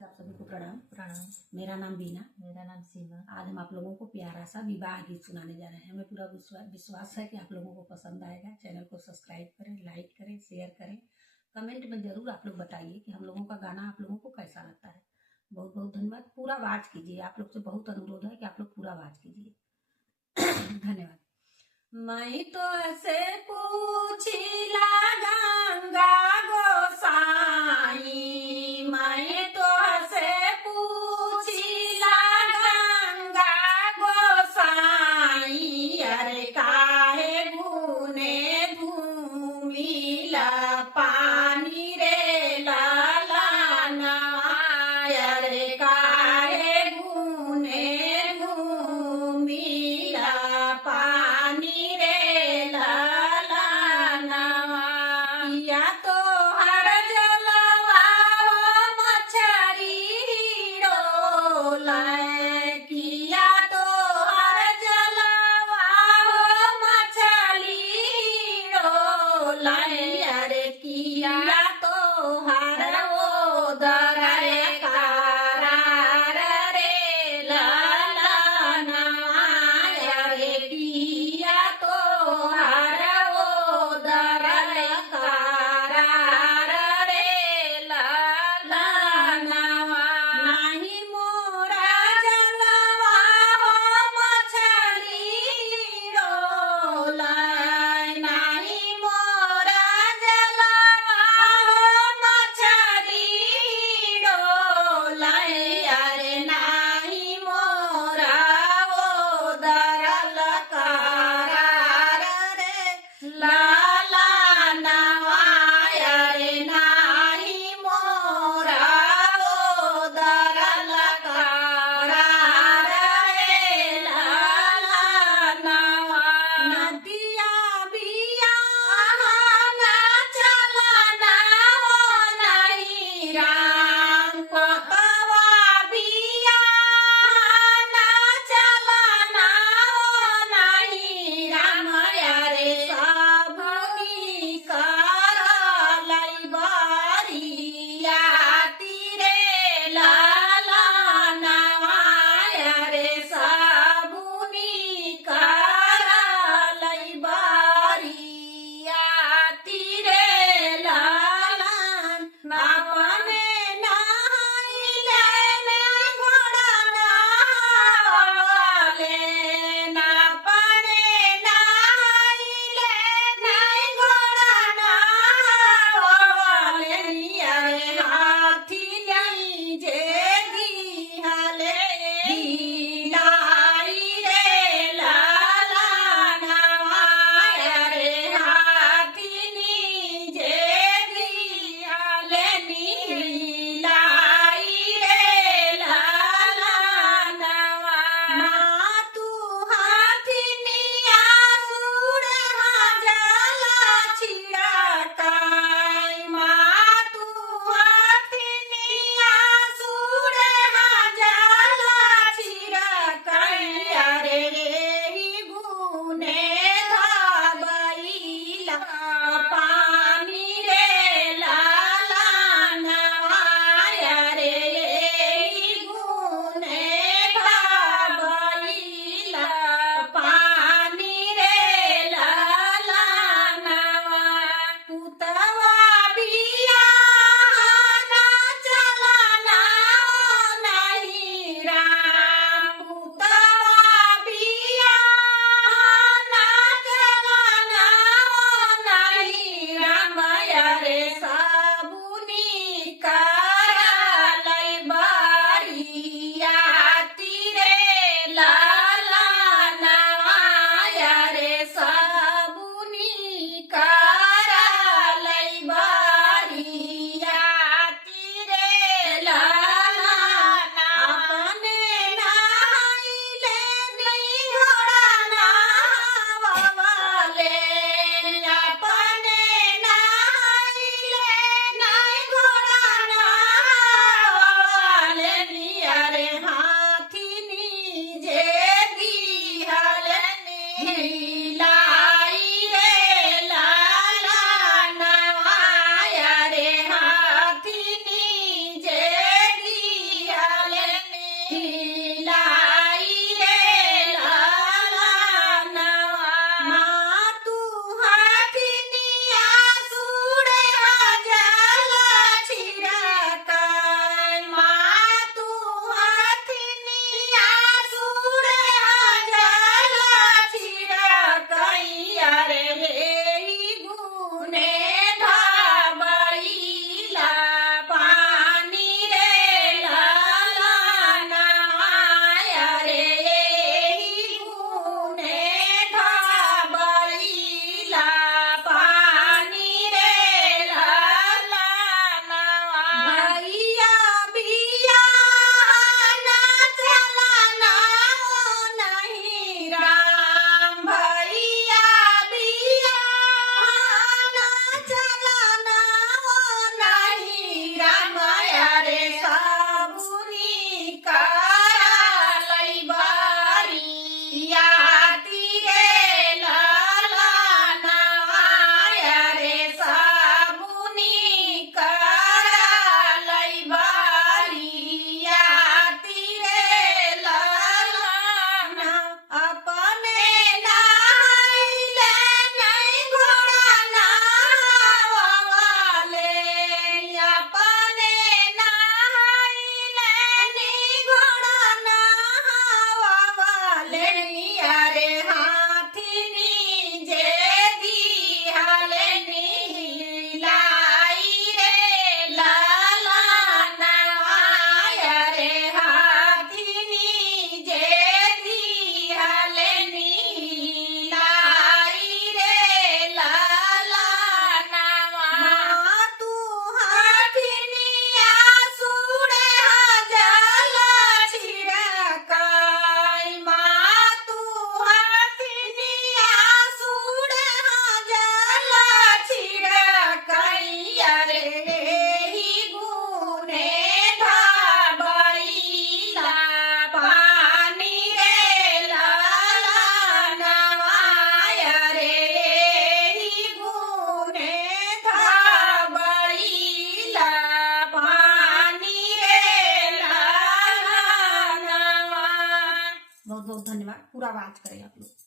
आप सभी को प्रणाम। प्रणाम। मेरा नाम बीना। मेरा नाम सीमा। आज हम आप लोगों को प्यारा सा विवाह गीत सुनाने जा रहे हैं। हमें पूरा विश्वास है कि आप लोगों को पसंद आएगा। चैनल को सब्सक्राइब करें, लाइक करें, शेयर करें। कमेंट में जरूर आप लोग बताइए कि हम लोगों का गाना आप लोगों को कैसा लगता है। बहुत बहुत धन्यवाद। पूरा आवाज कीजिए, आप लोग से बहुत अनुरोध है कि आप लोग पूरा आवाज कीजिए। धन्यवाद। मैं तो ऐसे पूछिला गंगा गोसाई, मैं तो ऐसे पूछिला गंगा गोसाई, अरे काहे गुने भूमिला पानी रे लालाना, अरे काहे गुने भूमिला पानी रे लालाना, या तो पूरा वॉच करें आप लोग।